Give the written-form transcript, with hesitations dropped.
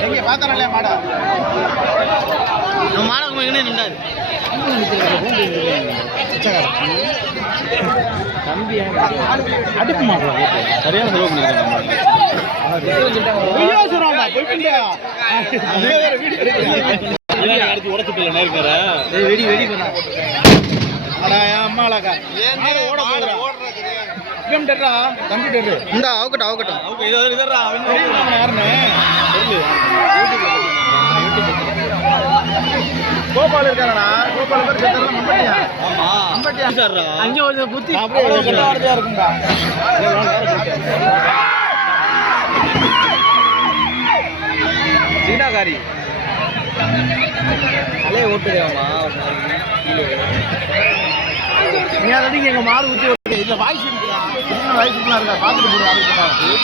எங்கே பார்த்தானே மாடா மாடக்கு எங்கே நின்றாரு தம்பி அடுப்பு மாட்டோம் சரியான செலவு பண்ணிருக்காங்க வெடி வெடி அம்மாக்கா ஓட தம்பி இந்த அவுக்கட்டும் அவுக்கட்டும் யாருன்னு கோபால் இருக்காரா கோபால் பேர் அங்கே ஒரு புத்தி வார்த்தையா இருக்கும்டா சீனாகாரி அலைய ஓட்டுதேவாமா நீ அதை எங்க மாடு ஊற்றி இல்ல வாய்ஸ் இருக்குதா வாய்ஸ் இருக்கா பார்த்துட்டு போடுவாங்க